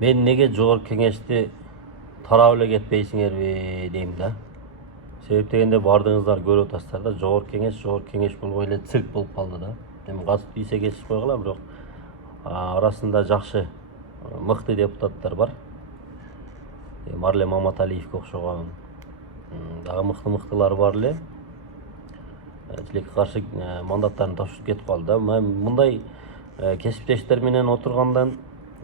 Мен неге жогорку кеңешти тарап эле кетпейсиңерби дейм да. Себеп дегенде бардыгыңыздар көрүп атасыздар да, жогорку кеңеш болбой эле цирк болуп калды да. Эми катып ийсе кечип койгула, бирок арасында жакшы, мыкты депутаттар бар. Марле Маматалиевге окшогон дагы мыктылар бар эле. Тилекке каршы мандаттарын тапшырып кетип калды да. Мындай кесиптештер менен отургандан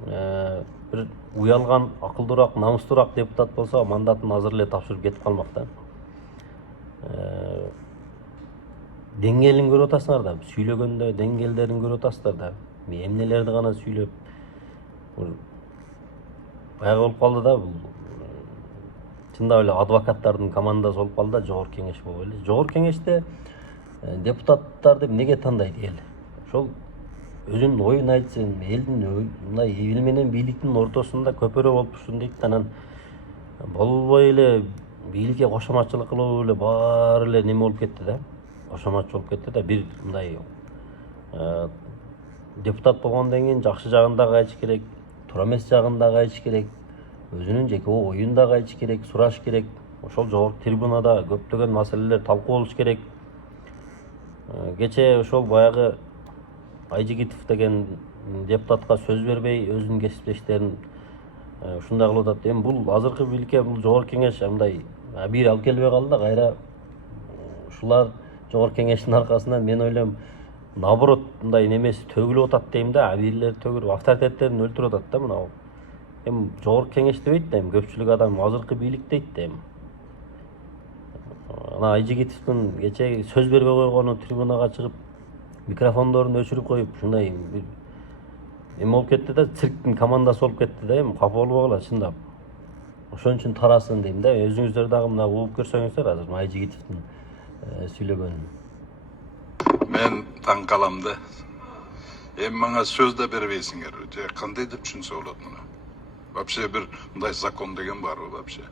bir уялган, акылдуураак, намустуураак депутат болсо мандатын азыр эле тапшырып кетип калмак да. Деңгээлин көрүп атасыңар да, сүйлөгөндө деңгээлдерин көрүп атасыздар да. Эмнелерди гана сүйлөп баягы болуп калды да, бул чындап эле адвокаттардын командасы болуп калды да, жогорку кеңеш болбой эле. Жогорку кеңеште депутаттарды эмнеге тандайт эл? Ошол өзүнүн оюн айтсын, элдин мындай эл менен бийликтин ортосунда көпөрө болупсун дейт. Анан болбой эле бийликке кошоматчылык кылып эле баары эле неме болуп кетти да. Кошоматчы болуп кетти да. Бир мындай депутат болгондон кийин жакшы жагын дагы айтыш керек, туура эмес жагын дагы айтыш керек, өзүнүн жеке оюн дагы айтыш керек, сураш керек. Ошол жогорку трибунада көптөгөн маселелер талкуу болуш керек. Кече ошол баягы Айжигитов деген депутатка сөз бербей өзүнүн кесиптештерин ушундай кылып атат. Эми бул азыркы бийликке бул жогорку кеңеш мындай бир алып келбей калды да, кайра ушулар жогорку кеңештин аркасынан мен ойлойм наоборот мындай немеси төгүлүп атат дейм да, бирлер төгүлүп авторитеттерин өлтүрүп атат да мына. Эми жогорку кеңеш дебейт да, эми көпчүлүк адам азыркы бийлик дейт да эми. Ана Айжигитовдун кече сөз бербей койгону, трибунага чыгып микрофондорун өчүрүп коюп ушундай эме болуп кетти да, цирктин командасы болуп кетти да, эми капа болбогула чындап. Ошон үчүн тарасын дейм да. Өзүңүздөр дагы мына угуп көрсөңүздөр азыр Айжигитовдун сүйлөгөнүн. Мен таң калам да. Эми мага сөз да бербейсиңер. Же кандай деп түшүнсө болот муну? Вообще бир мындай закон деген барбы вообще?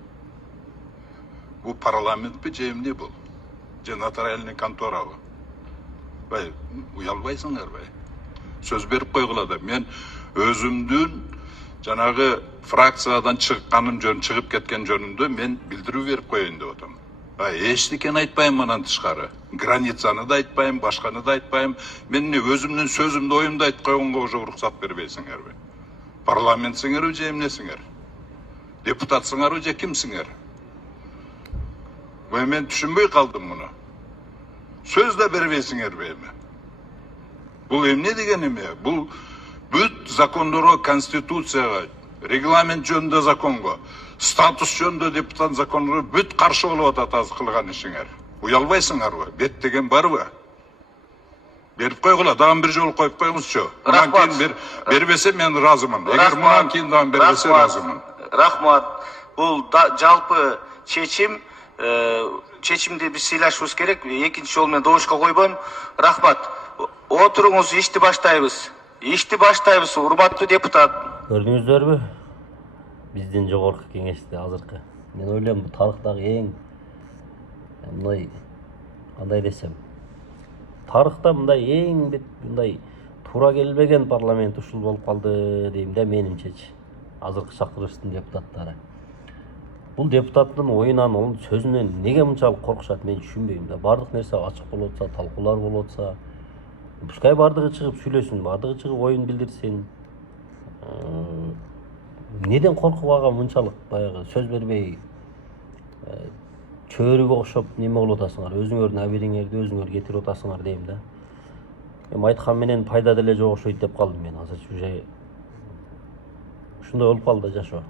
Бул парламентпи же эмне бул? Же нотариальный конторабы? Бай, уялбайсыңарбы? Сөз берип койгула да. Мен өзүмдүн жанагы фракциядан чыгып кеткен жөнүндө мен билдирүү берип коеюн деп атам. Эчтекени айтпайм анан тышкары. Границаны да айтпайм, башканы да айтпайм. Мен өзүмдүн сөзүмдү, оюмду айтып койгонго уже уруксат бербейсиңерби? Парламентсиңерби же эмнесиңер? Депутатсыңарбы же кимсиңер? Мен түшүнбөй калдым муну. Сөз да бербейсиңерби эми? Бул эмне деген эме? Бул бүт закондорго, конституцияга, регламент жөнүндө законго, статус жөнүндө депутат законго бүт каршы болуп атат азыр кылган ишиңер. Уялбайсыңарбы? Бет деген барбы? Берип койгула, дагы бир жолу коюп коюңузчу. Мындан кийин бербесе мен разымын. Эгер мындан кийин дагы бербесе разымын. Рахмат. Бул жалпы чечим, чечимди биз сыйлашыбыз керек. Экинчи жолу мен добушка койбойм. Рахмат. Отуруңуз, ишти баштайбыз. Урматтуу депутат. Көрдүңүздөрбү? Биздин жогорку кеңешти азыркы. Мен ойлойм бул тарыхтагы эң мындай кандай десем, тарыхта мындай эң мындай туура келбеген парламент ушул болуп калды дейм да менимчечи. Азыркы чакырылыштын депутаттары. Бул депутаттын оюнан, онун сөзүнөн неге мынчалык коркушат мен түшүнбөйм да. Бардык нерсе ачык болуп атса, талкуулар болуп атса, пускай бардыгы чыгып сүйлөсүн, бардыгы чыгып оюн билдирсин. Неден коркуп ага мынчалык баягы сөз бербей чөөрүгө окшоп неме болуп атасыңар, өзүңөрдүн абийириңерди өзүңөр кетирип атасыңар дейм да. Эми айткан менен пайда деле жок окшойт деп калдым мен азыр. Уже ушундай болуп калды жашоо.